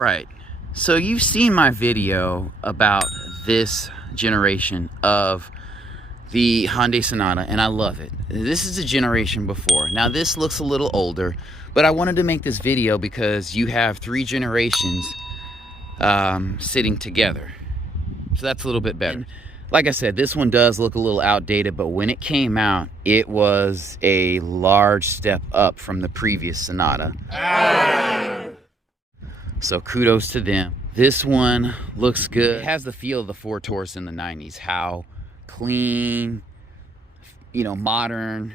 Right. So you've seen my video about this generation of the Hyundai Sonata, and I love it. This is a generation before. Now this looks a little older, but I wanted to make this video because you have 3 generations sitting together. So that's a little bit better. And like I said, this one does look a little outdated, but when it came out, it was a large step up from the previous Sonata. So kudos to them. This one looks good. It has the feel of the Ford Taurus in the 90s. How clean, you know, modern,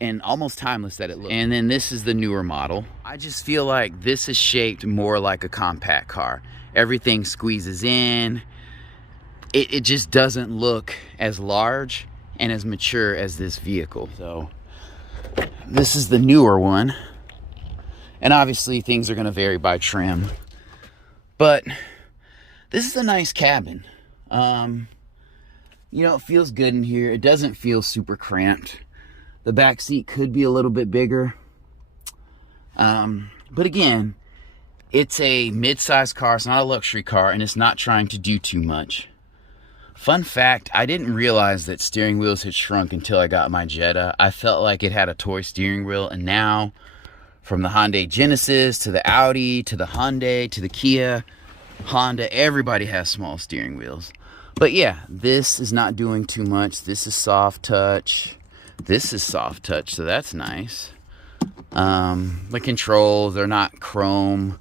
and almost timeless that it looks. And then this is the newer model. I just feel like this is shaped more like a compact car. Everything squeezes in. It just doesn't look as large and as mature as this vehicle. So this is the newer one. And obviously things are going to vary by trim. But this is a nice cabin. You know, it feels good in here. It doesn't feel super cramped. The back seat could be a little bit bigger. But again, it's a mid-size car. It's not a luxury car, and it's not trying to do too much. Fun fact, I didn't realize that steering wheels had shrunk until I got my Jetta. I felt like it had a toy steering wheel, and now from the Hyundai Genesis to the Audi to the Hyundai to the Kia, Honda, everybody has small steering wheels. But yeah, this is not doing too much. This is soft touch. This is soft touch, so that's nice. The controls, they're not chrome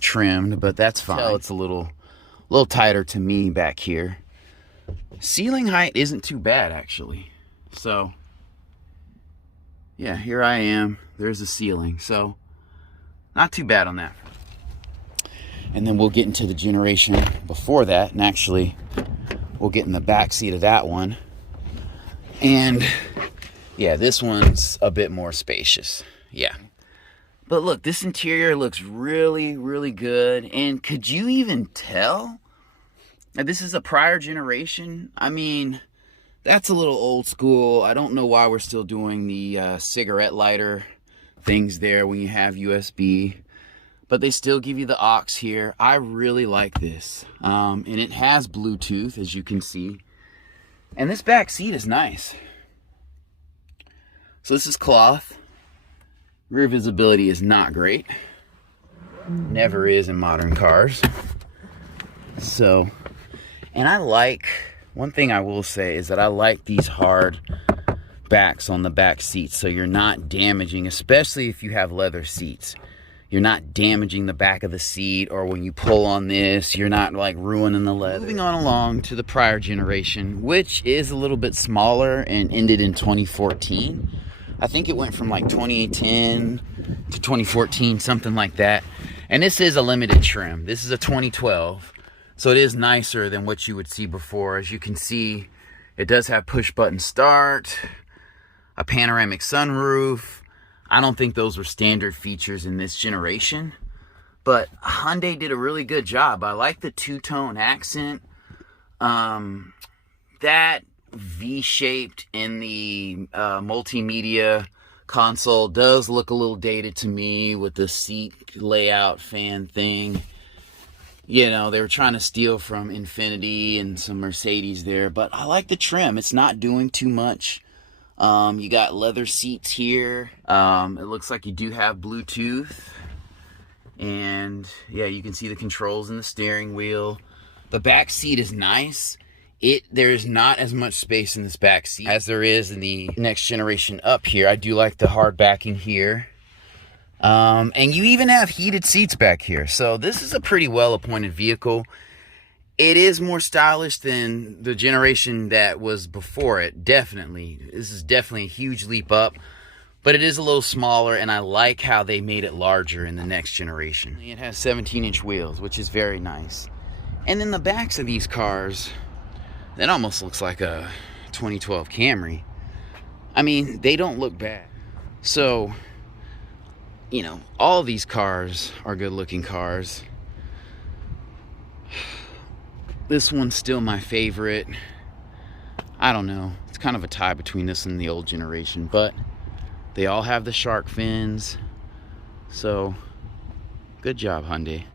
trimmed, but that's fine. Tell it's a little tighter to me back here. Ceiling height isn't too bad, actually. So yeah, here I am. There's the ceiling, so not too bad on that. And then we'll get into the generation before that, and actually we'll get in the back seat of that one. And yeah, this one's a bit more spacious. Yeah. But look, this interior looks really, really good. And could you even tell that this is a prior generation? I mean, that's a little old school. I don't know why we're still doing the cigarette lighter things there when you have USB. But they still give you the aux here. I really like this. And it has Bluetooth, as you can see. And this back seat is nice. So this is cloth. Rear visibility is not great. Never is in modern cars. So, and I like, one thing I will say is that I like these hard backs on the back seats, so you're not damaging, especially if you have leather seats. You're not damaging the back of the seat, or when you pull on this, you're not like ruining the leather. Moving on along to the prior generation, which is a little bit smaller and ended in 2014. I think it went from like 2010 to 2014, something like that. And this is a limited trim. This is a 2012, so it is nicer than what you would see before. As you can see, it does have push button start, a panoramic sunroof. I don't think those were standard features in this generation, but Hyundai did a really good job. I like the two-tone accent. That V-shaped in the multimedia console does look a little dated to me with the seat layout fan thing. You know, they were trying to steal from Infiniti and some Mercedes there, but I like the trim. It's not doing too much. You got leather seats here. It looks like you do have Bluetooth. And yeah, you can see the controls in the steering wheel. The back seat is nice. There's not as much space in this back seat as there is in the next generation up here. I do like the hard backing here. And you even have heated seats back here. So this is a pretty well-appointed vehicle. It is more stylish than the generation that was before it, definitely. This is definitely a huge leap up, but it is a little smaller, and I like how they made it larger in the next generation. It has 17-inch wheels, which is very nice. And then the backs of these cars, that almost looks like a 2012 Camry. I mean, they don't look bad. So, you know, all of these cars are good-looking cars. This one's still my favorite. I don't know. It's kind of a tie between this and the old generation, but they all have the shark fins. So, good job, Hyundai.